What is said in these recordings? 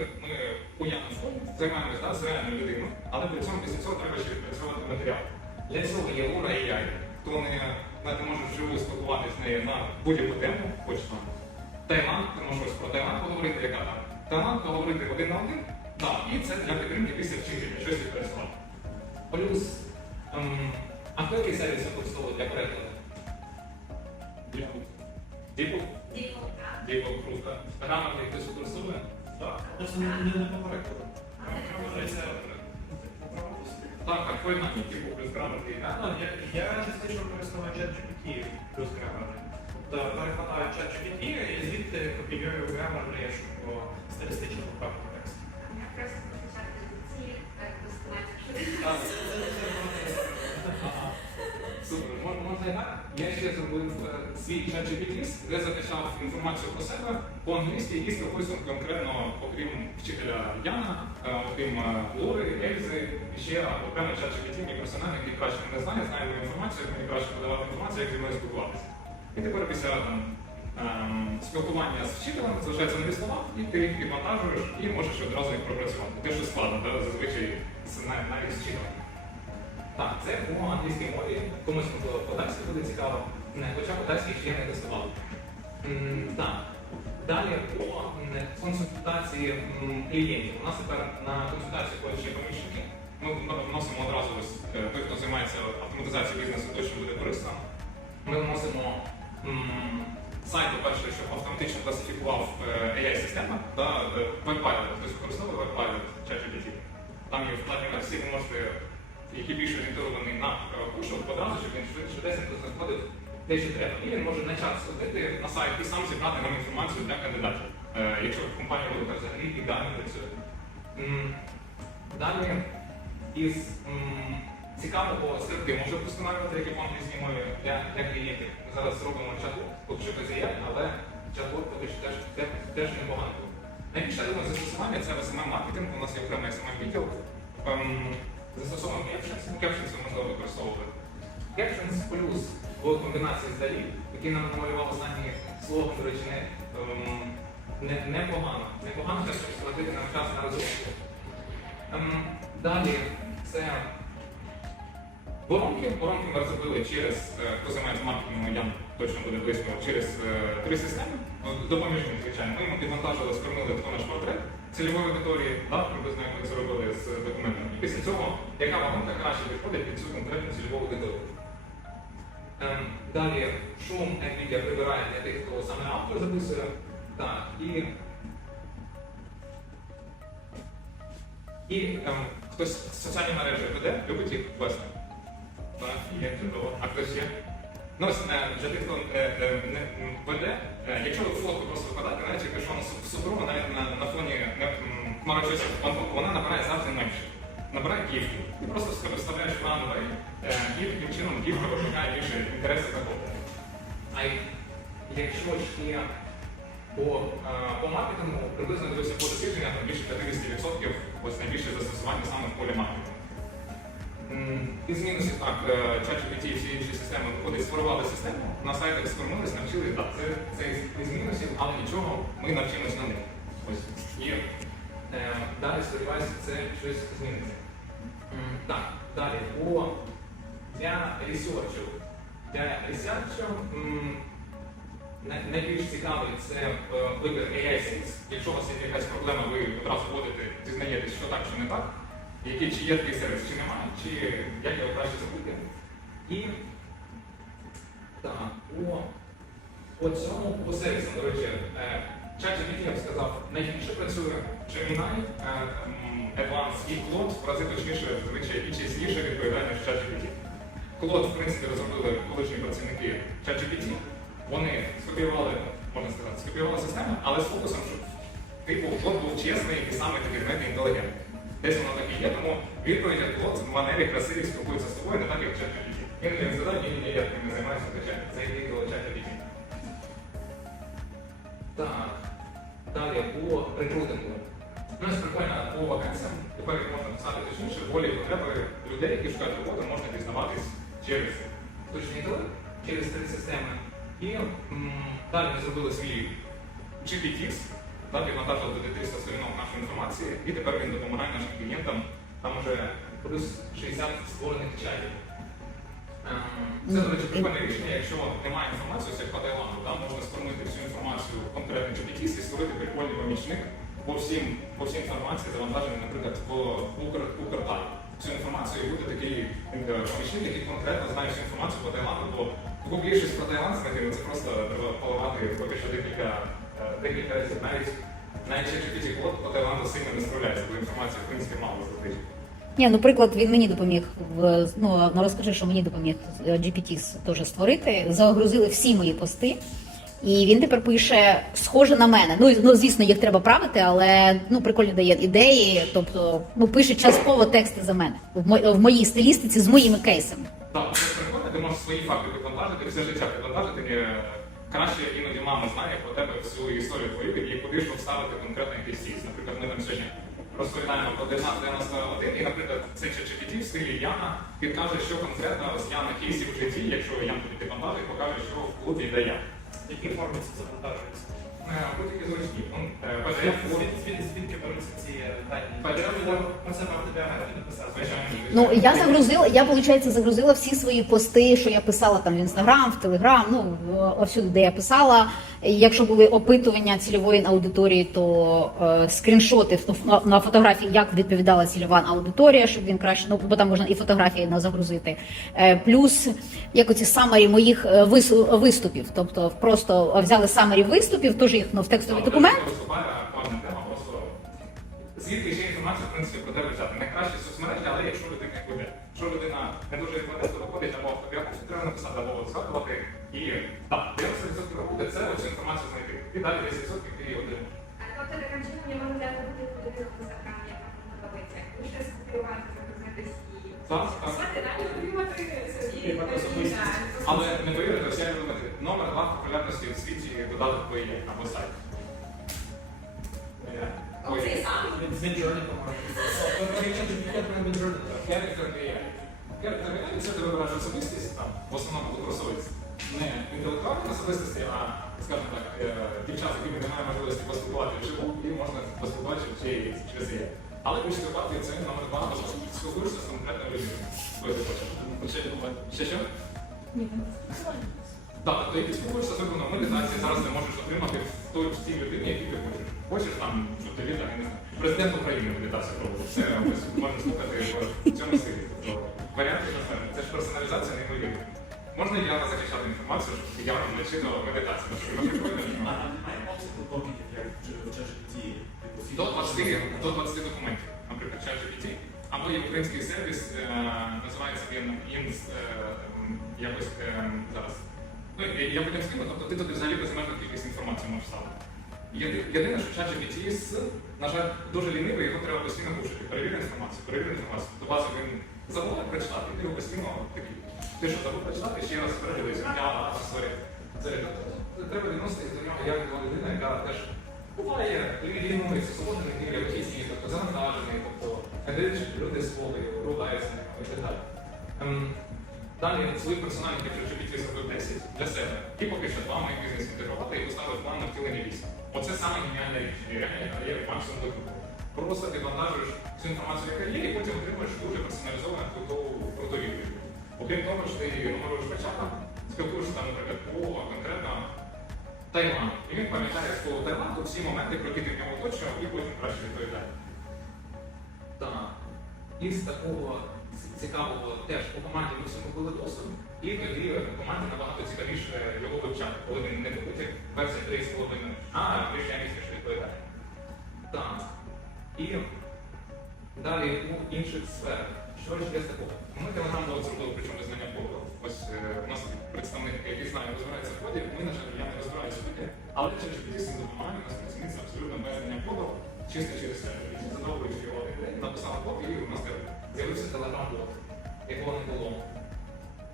Ми у Яну займаємося да, з реальною людиною, але при цьому після цього треба ще відпрацьовувати матеріал. Для цього є Лура і я. То вони знаєте, можуть вживу спілкуватися з нею на будь-яку тему, хоч там Таїланд, ти можеш про Таїланд поговорити, яка там. Таїланд поговорити один на один, так, і це для підтримки після вчителя, щось відпрацювати. Плюс, ем, а хто який сервіс використовує для перекладу? Діпу. Діпу? Діпу круто. Грамотний хтось використовує? Так, просто не, не, не по перекладу. Так, так, поєднання типу плюс грамотний. Ну, я, частіше використовую GPT плюс грамотний. Тобто перекладаю ChatGPT і звідти копіюю грамар решу по стилістичну Я ще зробив е, свій ChatGPT, де закачав інформацію про себе по-англійськи і спілкуюся конкретно, окрім вчителя Яна, е, окрім е, Лори, Ельзи, ще окремо ChatGPT, мій персональний, який краще мене знає, знає мою інформацію, мені краще подавати інформацію, як зі мною спілкуватися. І тепер після там, ем, спілкування з вчителем залишається нові слова, і ти їх підвантажуєш і можеш одразу їх пропрацювати. Те, що складно, да, зазвичай з- навіть з вчителем. Так, це по англійській мові, комусь можливо по-датськи буде цікаво, хоча по-датськи ще не. М, Так. Далі по консультації клієнтів. У нас тепер на консультацію ходять ще помічники. Ми вносимо одразу ось е, той, хто займається автоматизацією бізнесу, точно буде корисно. Ми вносимо сайт, по-перше, щоб автоматично класифікував е, е, веб-пайлот. Хтось використовує веб-пайлот ChatGPT. Там є в платній версії, ви можете який більш орієнтований на пошук, одразу, щоб він швид- швидесенько знаходив те, що треба. І він може на час сходити на сайт і сам зібрати нам інформацію для кандидатів. Е, якщо компанія велика взагалі ідеально працює. М, Далі із цікавого скрипти може встановлювати, які по англійській мові для, для клієнтів. Ми зараз зробимо чат-бот, що AI, але чат-бот поки що теж, теж, теж непогано. Найбільше думаю, застосування це в SMM маркетинг, у нас є окремий SMM відділ. Застосовуємо Captions, Captions можливо використовувати. Captions плюс в комбінації з Далі, який нам намалював останні слово, до речі, не, ем, не, непогано. Непогано те, щоб нам час на розробку. Ем, далі це воронки. Воронки ми розробили через, е, хто займається маркетингом, я точно буде близько, через е, три системи. Допоміжні, звичайно. Ми йому підвантажили, скормили, наш портрет цільової аудиторії, да, приблизно як ми це робили з документами. І після цього, яка воронка краще підходить під цю конкретну цільову аудиторію. Ем, далі шум NVIDIA прибирає для тих, хто саме автор записує. Так, і і ем, хтось соціальні мережі веде, любить їх вести. Так, є чудово. А хтось ще? Ну, ось, е, тих, хто е, е, е, якщо ви фотку просто викладати, навіть якщо вона су- суперова, навіть на, на фоні хмарочосів Бангкоку, вона набирає завжди менше. Набирає гіфтів. Ти просто вставляєш е, і таким чином гіфта викликає більше інтересу захоплення. А якщо ще по, по маркетингу, приблизно дивився по дослідженнях, там більше 50% ось найбільше застосування саме в полі маркетингу. М, Із мінусів так, е, ChatGPT і всі інші системи виходить, сформували систему, на сайтах сформились, навчились, так, це, це із- мінусів, але нічого, ми навчимось на них. Ось є. Е, Далі, сподіваюся, це щось зміниться. Так, далі, по для ресерчу. Для ресерчу найбільш цікавий це е, вибір AI Sales. Якщо у вас є якась проблема, ви одразу вводите, дізнаєтесь, що так, що не так, які, чи є такий сервіс, чи немає, чи як його краще зробити. І так, по, по цьому, по сервісам, до речі, е, ChatGPT, я б сказав, найбільше працює Gemini, е, Advanced і Claude в рази точніше, зазвичай і чесніше відповідає ніж ChatGPT. Claude, в принципі, розробили колишні працівники ChatGPT. Вони скопіювали, можна сказати, скопіювали систему, але з фокусом, щоб типу Claude був чесний і саме такий інтелігентний. Десь воно так і є, тому відповідь Claude в манері красиві спілкується з тобою, не так, як ChatGPT. Іноді він сказав, ні, ні, я не займаюся. Це йде до ChatGPT. Так. Далі по рекрутингу. Ну, ось прикольно по вакансіям. Тепер їх можна писати точніше, волі потреби людей, які шукають роботу, можна дізнаватись через точний інтелект, через три системи. І м, далі ми зробили свій GPTX, далі навантажили туди 300 сторінок нашої інформації. і тепер він допомагає нашим клієнтам. Там уже плюс 60 створених чатів. Ем, Це, до речі, прикольне рішення, якщо немає інформації, як по Таїланду, там можна сформувати всю інформацію конкретно GPTs і створити прикольний помічник по всім, по всій інформації, завантажений, наприклад, Укр, Укртай. Цю інформацію буде такий е, помічник, який конкретно знає всю інформацію по Таїланду, бо є щось про Таїланд це просто треба поливати поки що декілька, декілька разів. Навіть навіть GPT код по Таїланду сильно не справляється, бо інформації в принципі мало зазвичай. Ні, ну приклад він мені допоміг. Ну ну, розкажи, що мені допоміг е, GPT теж створити. Загрузили всі мої пости. І він тепер пише схоже на мене. Ну, ну звісно, їх треба правити, але ну прикольно дає ідеї. Тобто, ну пише частково тексти за мене в, мо- в моїй стилістиці з моїми кейсами. Так, це прикольно, ти можеш свої факти підвантажити, все життя підвантажити. Краще іноді мама знає про тебе всю історію твою і куди ж вставити конкретно якийсь текст. Наприклад, ми там сьогодні розповідаємо про 1991 і, наприклад, цей ChatGPT в стилі Яна підкаже, що конкретно з Яна кейсі в житті, якщо Ян тобі підвантажить, покаже, що в клубі де я. В форми це завантажується? Е, Будь-які зручні. Ну, е, Звідки беруться ці е, дані? Про це вам тебе написав? Ну я загрузила, я виходить, загрузила всі свої пости, що я писала там в інстаграм, в телеграм, ну всюди, де я писала. Якщо були опитування цільової аудиторії, то е, скріншоти на, на фотографії, як відповідала цільова аудиторія, щоб він краще, ну бо там можна і фотографії на загрузити. Е, плюс як оці самарі моїх е, вис- виступів, тобто просто взяли самарі виступів, теж їх ну, в текстовий документ. Звідки ще інформацію в принципі про тебе взяти. Найкраще соцмережі, але якщо людина буде. Якщо людина не дуже інформативно доходить, або фотографію треба написати, або згадувати. І так, 90% роботи це оцю інформацію знайти. І далі 10% ти її отримаєш. Тобто таким чином я можу взяти будь-яку людину в інстаграмі, яка мені подобається, лише скопіювати, загрузитись і Так, так. далі, собі особистість. Але не повірите, ось я думаю, номер два популярності в світі додаток твої або сайт. Е. Оцей самий. Midjourney, по-моєму. Ви що? Character AI. Character AI це ти вибираєш особистість, там, в основному використовується не інтелектуальні особистості, а, скажімо так, е, дівчат, з якими немає можливості поспілкувати вживу, і можна поспілкуватися через, через AI. Але в інших це номер два, тобто спілкуєшся з конкретною людиною. Ще, що? Так, тобто як ти спілкуєшся з медитації, зараз ти можеш отримати в той в тій людині, якій ти хочеш. Хочеш там, щоб тобі там, не знаю, президент України проводив. Це ось можна слухати в цьому стилі. Тобто варіанти на себе. Це ж персоналізація неймовірна. Можна я захищати інформацію, щоб я вам начитував медитацію. Тому що воно прикольно, що А немає обсягу документів, як чи в ChatGPT, типу, До 20, до 20 документів, наприклад, ChatGPT, або є український сервіс, е, називається він е, якось е, зараз. Ну, я- потім скину, тобто ти туди взагалі безмежну кількість інформації можеш ставити. Єдине, що ChatGPT, з- на жаль, дуже лінивий, його треба постійно пушити. Перевір інформацію, перевір інформацію. До бази він забуває прочитати, ти його постійно такий. Ти що забув прочитати, ще раз передивися. Я сорі. Це треба відноситись до нього як до людини, яка теж буває лінується, свободний неділя, вихідні, тобто завантажений, тобто люди свої, ругаються на і так далі. Далі свої персональні GPT зробив 10 для себе. І поки що два мої бізнес інтегрувати і поставив план на втілення 8. Оце саме геніальне рішення, реально, яке дає максимум виклику. Просто підвантажуєш всю інформацію, яка є, і потім отримуєш дуже персоналізовану круту, відповідь. Окрім того, що ти номеруєш печатка, спілкуєшся там, наприклад, по конкретно Тайвану. І він пам'ятає з того Таїланду всі моменти, про які ти в нього уточнював, і потім краще відповідає. Так. Із такого цікавого теж по команді ми всьому були досвід, і тоді команді набагато цікавіше його вивчати, коли він не виходить версія 3,5, а більш якісніше відповідає. Так. І далі у інших сферах. Що ж є з такого? Ми телеграм-бот зробили, причому знання коду. Ось е, у нас представник, який знає, розбирається в коді. Ми, на жаль, я не розбираюся в коді, але через підійсно допомагає нас працівниця абсолютно без знання коду, чисто через себе. Задовуючи його ідею, написала код, і у нас з'явився телеграм-бот, якого не було.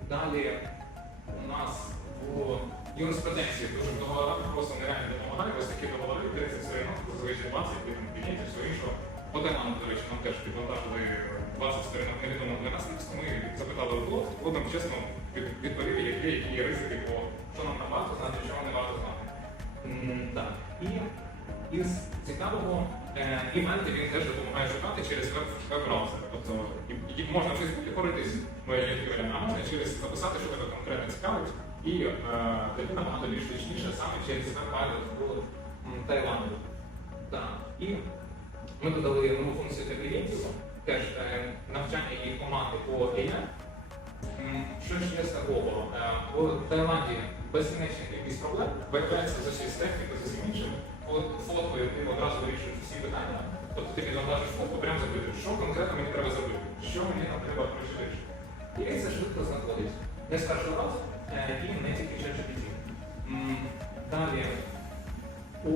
Далі у нас в юриспруденції дуже договора просто нереально допомагає. Ось такі договори, 30 сторінок, зазвичай 20, потім підняття, все іншого. По Таїланду, до речі, нам теж підвантажили 20 сторінок невідомого для нас тексту. Ми запитали у блог, блог чесно від- відповів, які, які є ризики, по що нам варто знати, нам не варто знати. Так. І із цікавого Е, Івенти він теж допомагає шукати через веб- веб-браузер. Тобто і- і можна в Фейсбуці лінія, а можна через записати, що тебе конкретно цікавить, і е, тоді набагато більш точніше саме через веб-файли в м, Таїланді. І ми додали нову функцію для клієнтів, теж е, навчання їх команди по AI. Що є з такого? У Таїланді безкінечна кількість проблем, виявляється з усі з техніки, з усім іншим. От Фоткою ти одразу вирішуєш всі питання. Тобто ти підвантажиш фотку, прямо запитуєш, що конкретно мені треба зробити, що мені там треба пришвидше. І він це швидко знаходить. Не з першого разу, і не тільки ChatGPT. Далі у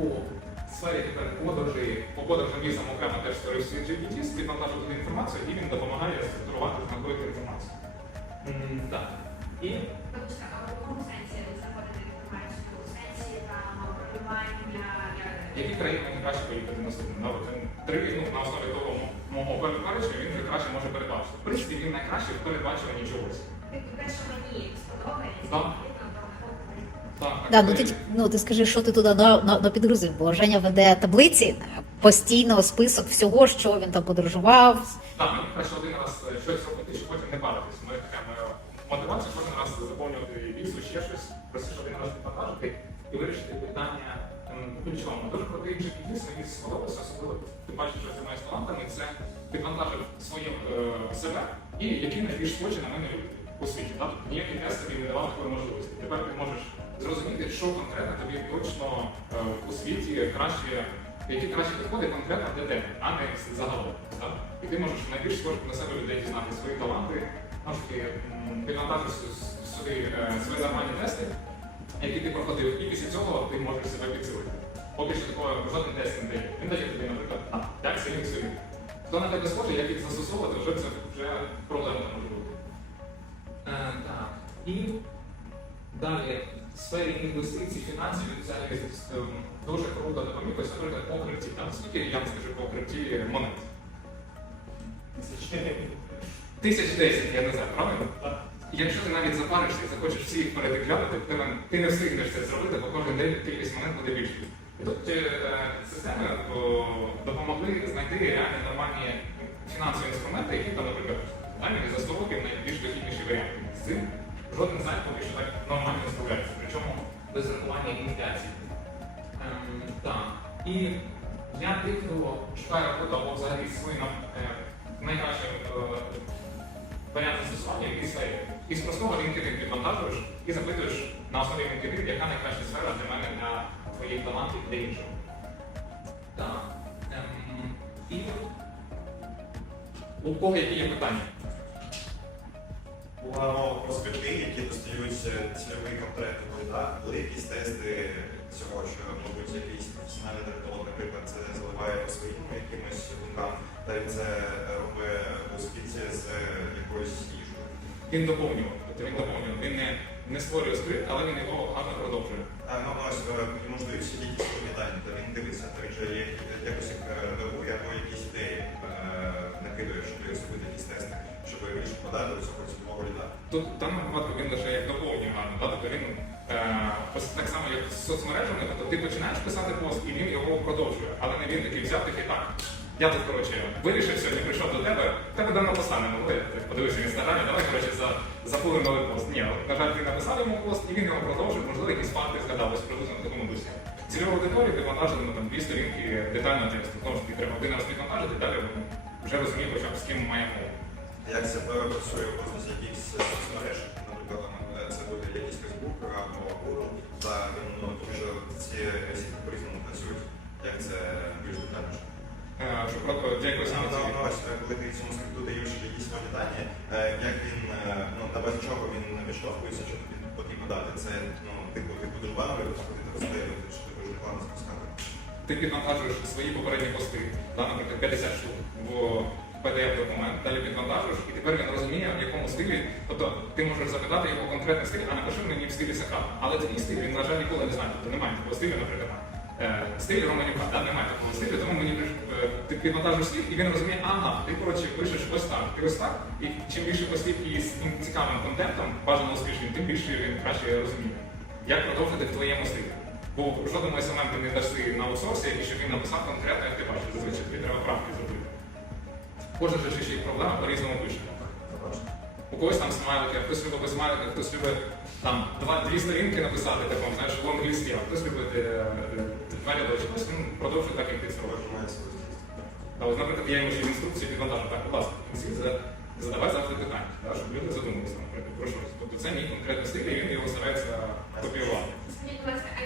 сфері тепер подорожі, по подорожам візам окремо теж створив свій GPT, підвантажив туди інформацію, і він допомагає структурувати, знаходити інформацію. Так. І Вибачте, а в якому сенсі ви знаходите інформацію? У сенсі там бронювання, я- які країни краще поїхати наступним? Він три ну, на основі того мо- мого передбачення він вже краще може передбачити. В принципі, він найкраще в передбачуванні чогось. Ти те, що мені сподобається, Так. Так, Да, ну ти, ну ти скажи, що ти туди на, на, на підгрузив, бо Женя веде таблиці, постійно список всього, що він там подорожував. Так, мені краще один раз е, щось робити, щоб потім не паритись. Бачиш, що займаєш талантами, це підвантажив своїм е, себе і які найбільш схожі на мене у світі. Так? Ніякий тест тобі не давав такої можливості. Тепер ти можеш зрозуміти, що конкретно тобі точно е, у світі краще, які краще підходи конкретно для тебе, а не загалом. Так? І ти можеш найбільш схожих на себе людей дізнати свої таланти, підвантажити сюди е, свої нормальні тести, які ти проходив, і після цього ти можеш себе підсилити. Поки що такого жоден тест не дає. Він дає тобі, наприклад, як сильний сильний. Хто на тебе схожий, як їх застосовувати, вже це вже проблема може бути. Е, так. І далі в сфері інвестицій, фінансів взагалі ем, дуже круто допомігось, наприклад, по крипті. Там скільки я вам скажу по крипті монет? Тисяч десять, я не знаю, правильно? Так. Якщо ти навіть запаришся і захочеш всі їх передиглянути, ти не встигнеш це зробити, бо кожен день кількість монет буде більшою. І тут е, системи допомогли знайти реально нормальні фінансові інструменти, які там, наприклад, далі за 100 років найбільш дохідніші варіанти. З цим жоден сайт поки що так нормально не справляється, причому без рахування інфляції. Ем, так. І для тих, хто шукає роботу або взагалі свої е, найкращі е, варіанти застосування в якій сфері. Із простого LinkedIn підвантажуєш і запитуєш на основі LinkedIn, яка найкраща сфера для мене для талантів і для. Так. Ем, і у кого які є питання? Була мова про скрипти, які достають е, цільовий портрет кода. Були якісь тести цього, що, мабуть, якийсь професіональний директолог, наприклад, це заливає по своїм якимось думкам, та він це робить у спільці з якоюсь їжею. Він доповнював. Він доповнював. Він не, не створює скрипт, але він його гарно продовжує. А ну ось е, йому якісь пам'ятання, то він дивиться, то він же якось їх е, або якісь ідеї е, накидує, щоб зробити якісь тести, щоб більше подати до цього цілого ліда. Тут даному випадку він лише як доповнює гарно. Тобто він так само, як з соцмережами, тобто ти починаєш писати пост, і він його продовжує. Але не він такий взяв такий так. Я тут, коротше, вирішив сьогодні, прийшов до тебе, тебе давно поста не було, я подивився в інстаграмі, давай, коротше, за, зафулив пост. Ні, на жаль, ти написав йому пост, і він його продовжив, можливо, якісь факти згадав, ось приблизно в такому дусі. Цільову аудиторію підвантажили ну, там дві сторінки детального тексту. Ж таки, треба один раз підвантажити, далі вже розуміє, хоча б з ким має мову. Як це працює з якихось соцмереж, наприклад, е, це буде якийсь Facebook або Google, та ну, дуже ці всі по-різному працюють. Як це більш детальніше? Е, Що про для якоїсь Ну, емоції. ну, ось, е, коли ти цьому скрипту даєш якісь е, як він, е, ну, на базі чого він відштовхується, що потрібно дати? Це, ну, типу, ти будеш банери розходити розстоювати, чи ти будеш рекламу запускати? Ти підвантажуєш свої попередні пости, да, наприклад, 50 штук в PDF-документ, далі підвантажуєш, і тепер він розуміє, в якому стилі. Тобто ти можеш запитати його конкретний стиль, а напиши мені в стилі Саха. Але твій стиль він, на жаль, ніколи не знає. Тобто немає такого стилю, наприклад. Е, Стиль Романюка, да, немає такого стилю, тому мені е, ти підвантажуєш слів, і він розуміє, ага, ти коротше пишеш ось так, ти ось так, і чим більше постів із цікавим контентом, бажано успішним, тим більше він краще розуміє. Як продовжити в твоєму стилі. Бо в жодному СММ ти не даси на аутсорсі, і щоб він написав конкретно, як ти бачиш, зазвичай тобі треба правки зробити. Кожен же ще проблема по-різному пише. У когось там смайлики, а хтось любить без хтось любить там два, дві сторінки написати, такому, знаєш, лонг-лісті, а хтось любить е, е, два рядочки, хтось ну, продовжує так, як ти це робиш. А ось, наприклад, я йому ще в інструкції підвантажу, так, будь ласка, в кінці за- задавай завжди питання, да, щоб люди задумалися, наприклад, про щось. Тобто це мій конкретний стиль, і він його старається копіювати. Скажіть, будь ласка, а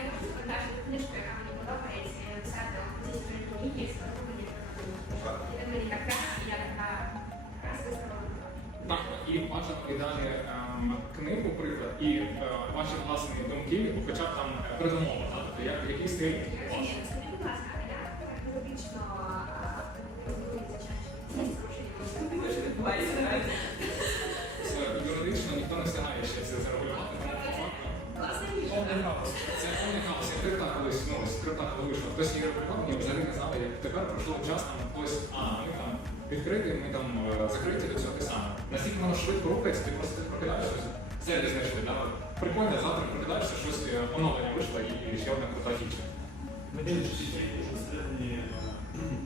хоча б там е, передумова, тобто як, який стиль ваш. юридично? Це ніхто не встигає ще це зарегулювати. Повний хаос. Це повний колись, ну, з крипта коли вийшла, хтось її регулював, і взагалі не знали, як тепер пройшов час, там хтось, а, ми там відкриті, ми там е, закриті до цього те саме. Настільки воно швидко рухається, ти просто прокидаєшся, сервіс знайшли, да? Прикольно, завтра прокидаєшся, щось е, оновлення вийшло і ще одна крута фіча. Ми дивимося, що всередині,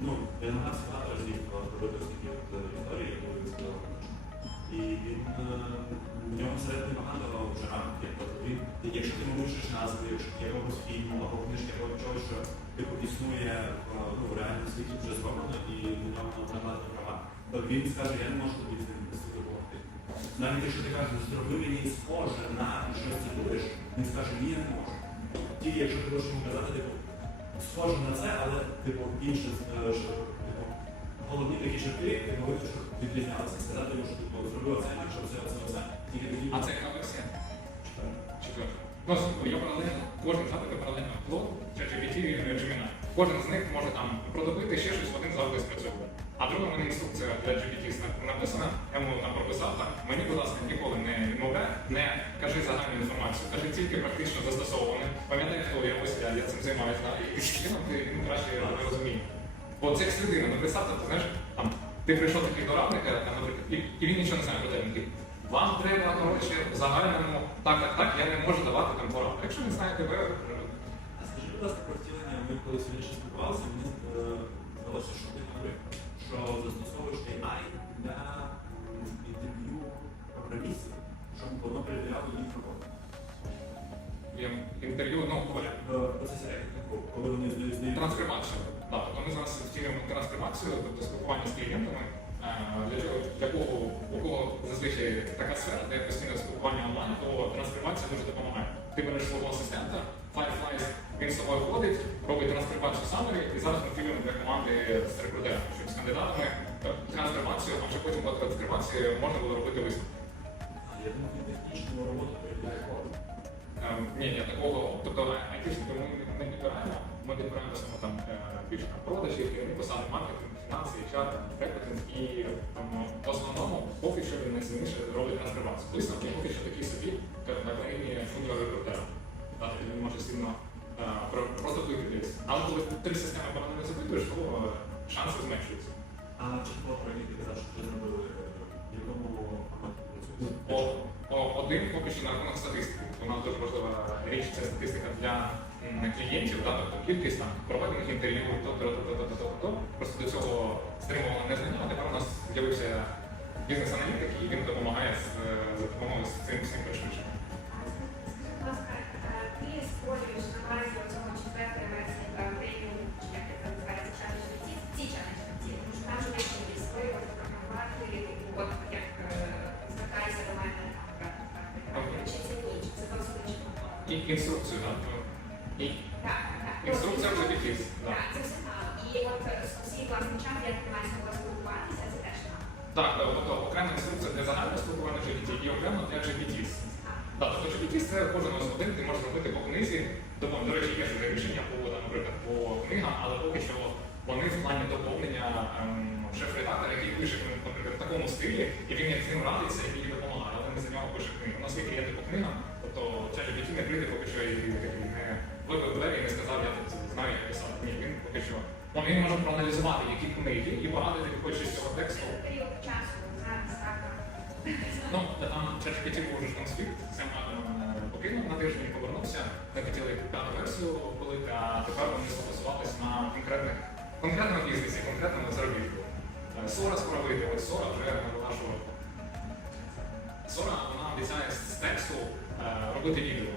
ну, я намагався багато разів робити ось такі от е, історії, коли він сказав. І він, е, в нього всередині багато вже він, якщо ти мовишиш назви, якщо якогось фільму або книжки, або чогось, що типу існує в, ну, в реальному світі вже зроблено і на ньому накладені права, то він скаже, я не можу тобі з ним допомогти. Навіть якщо ти кажеш, зроби мені схоже на щось ти будеш, він скаже, ні, я не можу. Тільки якщо ти можеш йому казати, типу, схоже на це, але типу інше, е, що типу, головні такі черти, ти говориш, що відрізнялися. Сказати йому, що типу, зробив оце, якщо це оце, оце. Тільки тоді А це яка версія? Четверта. Ну, я паралельно, кожен запит паралельно плод, ChatGPT Gemini. Кожен з них може там продобити ще щось, один завжди спрацьовує. А друга мене інструкція для GPT написана, я йому там прописав так, мені, будь ласка, ніколи не відмовляй, не кажи загальну інформацію, кажи тільки практично застосоване. Пам'ятай, хто я, ось я, я цим займаюся, і чином ти він краще не розуміє. Бо це як людина, ну представте, ти знаєш, там, ти прийшов такий до радника, наприклад, і, і він нічого не знає про тебе. Вам треба, коротше, загальному, так, так, так, я не можу давати там пораду. Якщо він знає тебе, А скажи, будь ласка, про втілення, ми коли сьогодні спілкувалися, мені е, здалося, що ти говорив, що застосовуєш AI для інтерв'ю програмістів, щоб воно перевіряло їх роботу. інтерв'ю, ну, коли вони здають здають Так, тобто ми зараз втілюємо транскрибацію, тобто спілкування з клієнтами. Е, Для кого у кого зазвичай така сфера, де постійне спілкування онлайн, то транскрибація дуже допомагає. Ти береш свого асистента, Fireflies, він з собою ходить, робить транскрибацію самері, і зараз ми втілюємо для команди з з кандидатами е, а вже потім по транскрибації можна було робити висновки. Я думаю, технічну роботу. Ем, Ні, ні, такого, тобто айтишники ми не підбираємо, ми підбираємо саме там е, більше продажів, керівні посади, маркетинг, фінанси, HR, рекрутинг і в основному поки що він найсильніше робить транскрибацію. Висновки поки що такі собі, як на рівні фундового рекрутера. Тобто він може сильно е, просто десь. Але коли три системи паралельно запитуєш, то е, шанси зменшуються. А число проєктів що ви зробили, е, в якому форматі працюєте? Один поки що на рахунок статистики. У нас дуже важлива річ це статистика для клієнтів, да, тобто кількість там проведених інтерв'ю, то, то, то, то, то, то. Просто до цього стримувало незнання, а тепер у нас з'явився бізнес-аналітик, і він допомагає з, за допомогою з цим всім пришвидшенням. Інструкцію, і Так, так. інструкція вже підпис. Так, це все мало. І от е, всі класні чат, як ти маєш з собою спілкуватися, це теж мало. Так, е, тобто окрема інструкція для загального спілкування GPT і окремо для GPT. Так, тобто GPT це кожен ось один, ти можеш робити по книзі. Тому, до речі, є вже рішення по, наприклад, по книгам, але поки що вони в плані доповнення ем, шеф-редактор, який пише, наприклад, в такому стилі, і він як з ним радиться і допомагає, але не за нього пише книгу. Наскільки я по книгам, тобто ця GPT не поки що такий не вибив двері і не сказав, я тут знаю, як писати. Ні, він поки що. Ну, він може проаналізувати, які книги, і порадити хоч із цього тексту. Період часу, зараз. Ну, та там ChatGPT був вже конфлікт, е, покинув на тиждень, повернувся, не хотіли п'яту версію пилити, а тепер вони сфокусувалися на конкретних, конкретному бізнесі, конкретному заробітку. Е, Сора скоро вийде, ось Сора вже навела, що Сора вона обіцяє з тексту е, робити відео.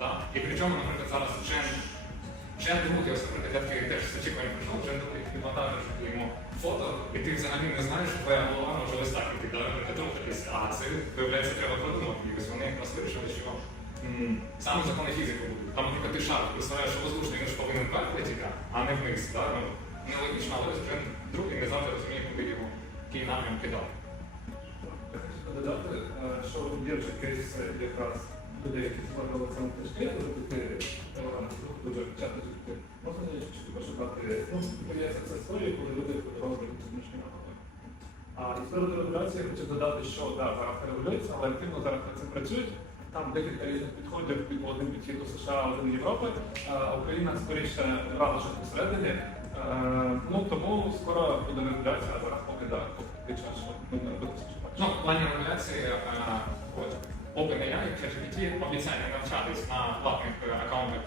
Да? І причому, наприклад, зараз Джен, Джен Друг, наприклад, я такий теж з очікуванням прийшов, Джен Друг підвантажуєш йому фото, і ти взагалі не знаєш, що твоя голова може ось так іти, да? не рухатись, а це, виявляється, треба продумати. І ось вони якраз вирішили, що саме закони фізики будуть. Там, наприклад, ти шар представляєш, що воздушний, він ж повинен вверх летіти, а не вниз. Да? Ну, Нелогічно, але Джен Друг і не завжди розуміє, куди його який напрям кидав. Додати, що є вже кейс е, якраз людей, які створювали саме книжки, дуже часто жити. Можна пошукати, ну, є це історії, коли люди книжки на фото. А історію регуляції я хочу додати, що да, зараз регулюється, але активно зараз над цим працюють. Там декілька різних підходів, типу один підхід у США, один Європи. Україна скоріше брала щось посередині. Е, Ну тому скоро буде регуляція, а зараз поки да, поки час, що ми не Ну, в плані регуляції, OpenAI ChatGPT обіцяє навчатись на платних е, аккаунтах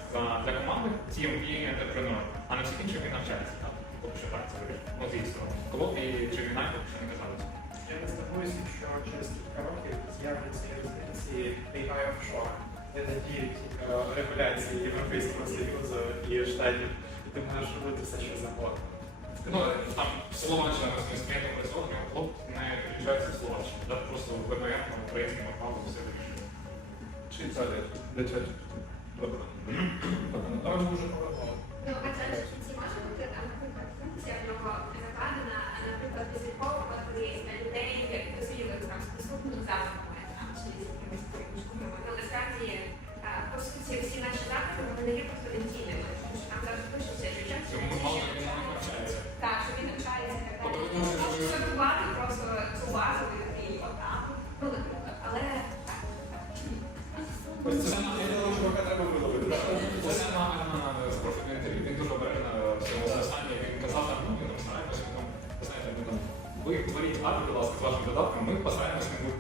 для команди, Team і Entrepreneur, а на всіх інших він навчається. Поки що так це. Ну, звісно. Колоб і Gemini поки що не казали. Я не здивуюся, якщо через кілька років з'являться юрисдикції AI offshore, де надіють е, регуляції Європейського Союзу і штатів, і ти можеш робити все, що завгодно. Ну, там Словаччина ми з клієнтом працювали, хлоп не підключається в Словаччині. Да? Просто VPN, на українським аккаунтом все вирішує. Швейцарія, де чаще. Добре. Там дуже повезло. Ну, а це ж ці може бути там, наприклад,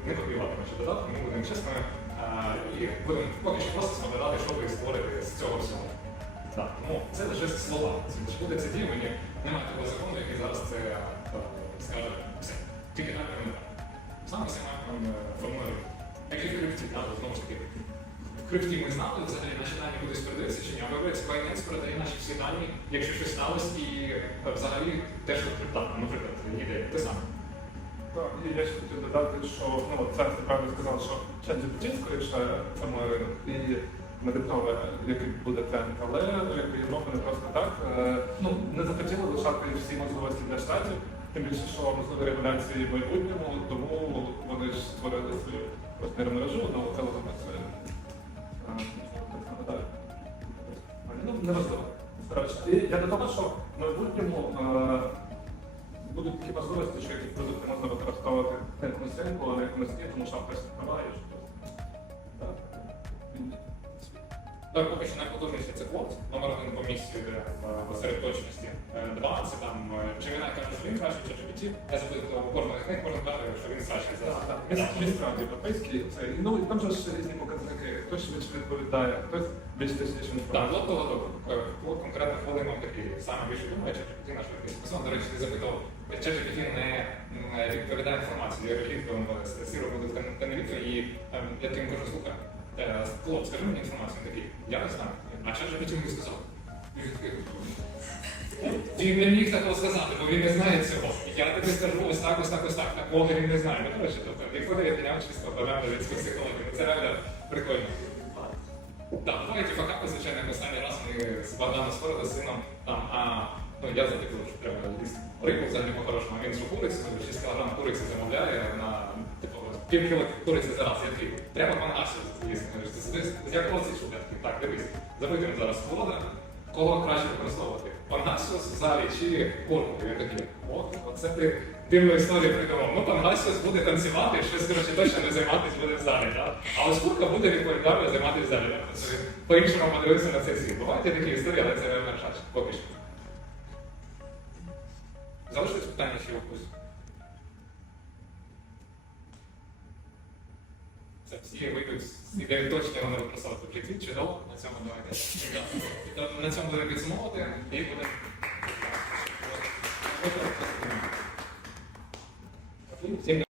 не копіювати ваші додатки, ми будемо чесними і будемо поки що просто споглядати, що ви створите з цього всього. Так, ну, це лише слова. Чи буде це діє, мені немає такого закону, який зараз це е, скаже все. Тільки так не так. Саме все нам формує. Як і в крипті, так, знову ж таки. В крипті ми знали, взагалі наші дані кудись передаються чи ні, а виявляється, Binance передає наші всі дані, якщо щось сталося, і е, взагалі теж в крипта, наприклад, йде те саме. Я ще хотів додати, що ну зараз ти правильно сказав, що ChatGPT скоріше формує ринок і диктовує, який буде тренд, але ну, Європа не просто так. Е, Ну не захотіли лишати всі можливості для штатів, тим більше, що можливі регуляції в майбутньому, тому вони ж створили свою партнерну мережу, ну це е, так нагадаю. Ну, неважливо. Я до того, що в майбутньому е, будуть такі можливості, що якісь продукти можна використовувати на якомусь ринку, а на якомусь ні, тому що там хтось права Так, поки що найпотужніший це квот, номер один по місці де, е, точності. Е, Два це там е, Gemini каже, що він краще, чи GPT. Я запитував у кожного з них, кожен каже, що він так. Він він справді європейський, це, ну, і там же ж різні показники. Хтось швидше відповідає, хтось більш точніше Так, от того добре. От конкретно хвилину такий саме більше думає, ChatGPT наш європейський писав. До речі, ти запитав, ChatGPT не відповідає інформацію. Я рідко сіро буду в Тенеріфі, і ем, я тим кажу, слухай, е, хлоп, скажи мені інформацію. Він такий, я не знаю. А ChatGPT мені сказав. Він не міг такого сказати, бо він не знає цього. Я тобі скажу ось так, ось так, ось так. Такого він не знає. Ну, коротше, тобто, підняв чисто банально людську психологію, ну, це реально прикольно. Так, і факапи, звичайно, останній раз ми з Богданом спорили з сином, там, а, ну, я запитав, що треба рибу взагалі по-хорошому, а він що курицю, 6 кг куриці замовляє на, типу, пів кіло куриці за раз, я їсти. Говориш, ти сидиш, з якого ці шукати? Так, дивись, запитуємо зараз холода, кого краще використовувати? Пангасіус, залі чи курку? Він такий, от, оце ти дивну історію придумав. Ну, Пангасіус буде танцювати, щось, коротше, точно не займатися буде в залі, так? А ось курка буде відповідально займатися в залі. По-іншому подивитися на цей світ. Бувають такі історії, але це не шанс, поки що. Залишилось питання ще якось? Всі вийдуть з ідеєю точно його не використовувати в житті. Чудово, на цьому давайте. На цьому будемо підсумовувати і будемо. Всім